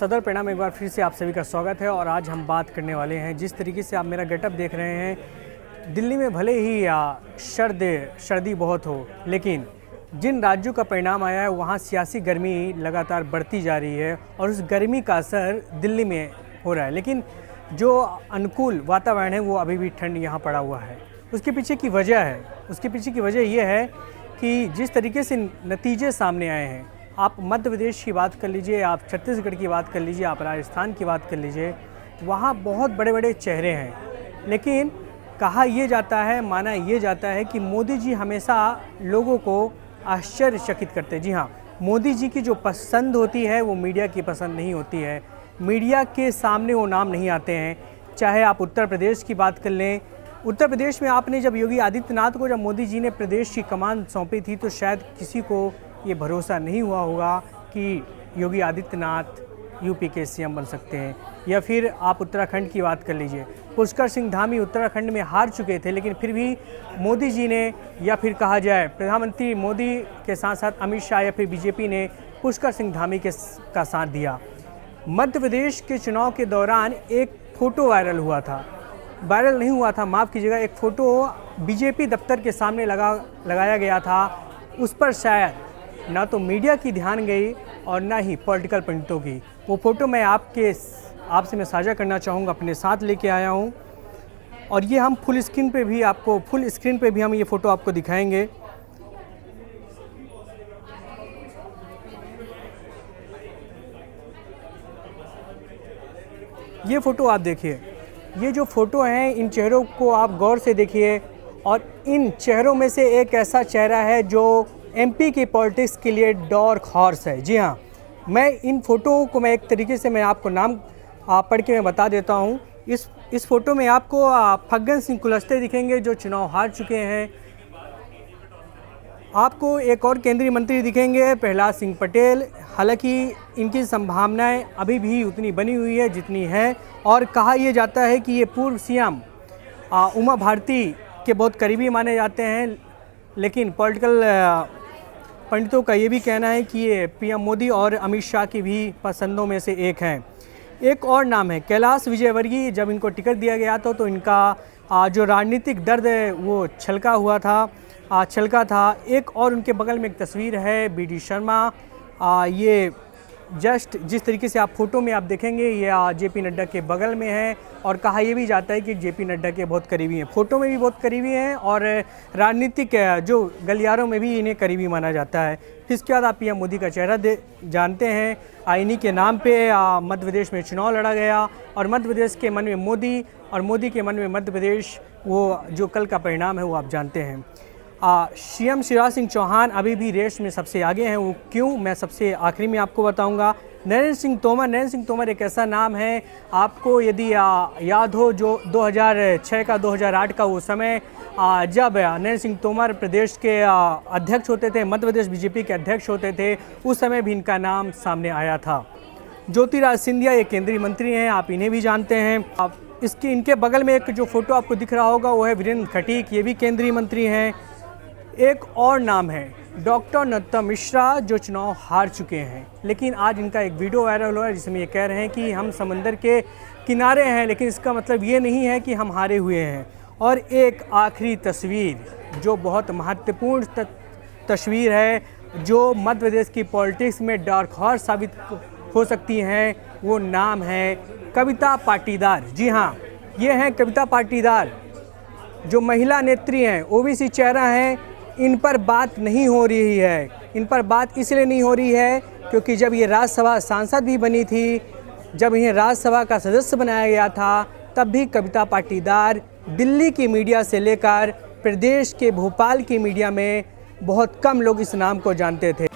सदर परिणाम एक बार फिर से आप सभी का स्वागत है। और आज हम बात करने वाले हैं, जिस तरीके से आप मेरा गेटअप देख रहे हैं, दिल्ली में भले ही सर्दी बहुत हो, लेकिन जिन राज्यों का परिणाम आया है वहाँ सियासी गर्मी लगातार बढ़ती जा रही है और उस गर्मी का असर दिल्ली में हो रहा है। लेकिन जो अनुकूल वातावरण है वो अभी भी ठंड यहाँ पड़ा हुआ है। उसके पीछे की वजह ये है कि जिस तरीके से नतीजे सामने आए हैं, आप मध्य प्रदेश की बात कर लीजिए, आप छत्तीसगढ़ की बात कर लीजिए, आप राजस्थान की बात कर लीजिए, वहाँ बहुत बड़े बड़े चेहरे हैं। लेकिन कहा यह जाता है, माना यह जाता है कि मोदी जी हमेशा लोगों को आश्चर्यचकित करते हैं। जी हाँ, मोदी जी की जो पसंद होती है वो मीडिया की पसंद नहीं होती है। मीडिया के सामने वो नाम नहीं आते हैं। चाहे आप उत्तर प्रदेश की बात कर लें, उत्तर प्रदेश में आपने जब योगी आदित्यनाथ को जब मोदी जी ने प्रदेश की कमान सौंपी थी तो शायद किसी को ये भरोसा नहीं हुआ होगा कि योगी आदित्यनाथ यूपी के सीएम बन सकते हैं। या फिर आप उत्तराखंड की बात कर लीजिए, पुष्कर सिंह धामी उत्तराखंड में हार चुके थे, लेकिन फिर भी मोदी जी ने, या फिर कहा जाए प्रधानमंत्री मोदी के साथ साथ अमित शाह या फिर बीजेपी ने पुष्कर सिंह धामी का साथ दिया। मध्य प्रदेश के चुनाव के दौरान एक फ़ोटो वायरल नहीं हुआ था, माफ़ कीजिएगा, एक फ़ोटो बीजेपी दफ्तर के सामने लगाया गया था। उस पर शायद ना तो मीडिया की ध्यान गई और ना ही पॉलिटिकल पंडितों की। वो फ़ोटो मैं आपसे मैं साझा करना चाहूँगा, अपने साथ लेके आया हूँ। और ये हम फुल स्क्रीन पे भी हम ये फ़ोटो आपको दिखाएंगे। ये फ़ोटो आप देखिए, ये जो फ़ोटो हैं, इन चेहरों को आप गौर से देखिए। और इन चेहरों में से एक ऐसा चेहरा है जो एमपी की पॉलिटिक्स के लिए डार्क हॉर्स है। जी हाँ, मैं इन फ़ोटो को एक तरीके से मैं आपको नाम पढ़ के मैं बता देता हूँ। इस फ़ोटो में आपको फग्गन सिंह कुलस्ते दिखेंगे जो चुनाव हार चुके हैं। आपको एक और केंद्रीय मंत्री दिखेंगे, प्रहलाद सिंह पटेल। हालांकि इनकी संभावनाएं अभी भी उतनी बनी हुई है जितनी है। और कहा यह जाता है कि ये पूर्व सीएम उमा भारती के बहुत करीबी माने जाते हैं। लेकिन पॉलिटिकल पंडितों का ये भी कहना है कि ये पीएम मोदी और अमित शाह की भी पसंदों में से एक हैं। एक और नाम है कैलाश विजयवर्गीय। जब इनको टिकट दिया गया था तो इनका जो राजनीतिक दर्द है वो छलका था। एक और उनके बगल में एक तस्वीर है बीडी शर्मा। ये जस्ट जिस तरीके से आप फोटो में आप देखेंगे, ये जेपी नड्डा के बगल में है। और कहा यह भी जाता है कि जेपी नड्डा के बहुत करीबी हैं, फोटो में भी बहुत करीबी हैं और राजनीतिक जो गलियारों में भी इन्हें करीबी माना जाता है। फिर इसके बाद आप पीएम मोदी का चेहरा जानते हैं। इन्हीं के नाम पे मध्य प्रदेश में चुनाव लड़ा गया और मध्य प्रदेश के मन में मोदी और मोदी के मन में मध्य प्रदेश, वो जो कल का परिणाम है वो आप जानते हैं। सीएम शिवराज सिंह चौहान अभी भी रेस में सबसे आगे हैं। वो क्यों, मैं सबसे आखिरी में आपको बताऊंगा। नरेंद्र सिंह तोमर एक ऐसा नाम है, आपको यदि याद हो, जो 2006 का 2008 का वो समय जब नरेंद्र सिंह तोमर प्रदेश के अध्यक्ष होते थे, मध्य प्रदेश बीजेपी के अध्यक्ष होते थे, उस समय भी इनका नाम सामने आया था। ज्योतिराज सिंधिया ये केंद्रीय मंत्री हैं, आप इन्हें भी जानते हैं। इनके बगल में एक जो फोटो आपको दिख रहा होगा वो है वीरेंद्र खटीक, ये भी केंद्रीय मंत्री हैं। एक और नाम है डॉक्टर नरोत्तम मिश्रा जो चुनाव हार चुके हैं, लेकिन आज इनका एक वीडियो वायरल हुआ है जिसमें ये कह रहे हैं कि हम समंदर के किनारे हैं, लेकिन इसका मतलब ये नहीं है कि हम हारे हुए हैं। और एक आखिरी तस्वीर जो बहुत महत्वपूर्ण तस्वीर है, जो मध्य प्रदेश की पॉलिटिक्स में डार्क हॉर्स साबित हो सकती हैं, वो नाम है कविता पाटीदार। जी हाँ, ये हैं कविता पाटीदार, जो महिला नेत्री हैं, ओबीसी चेहरा हैं। इन पर बात नहीं हो रही है। इन पर बात इसलिए नहीं हो रही है क्योंकि जब ये राज्यसभा सांसद भी बनी थी, जब इन्हें राज्यसभा का सदस्य बनाया गया था, तब भी कविता पाटीदार दिल्ली की मीडिया से लेकर प्रदेश के भोपाल की मीडिया में बहुत कम लोग इस नाम को जानते थे।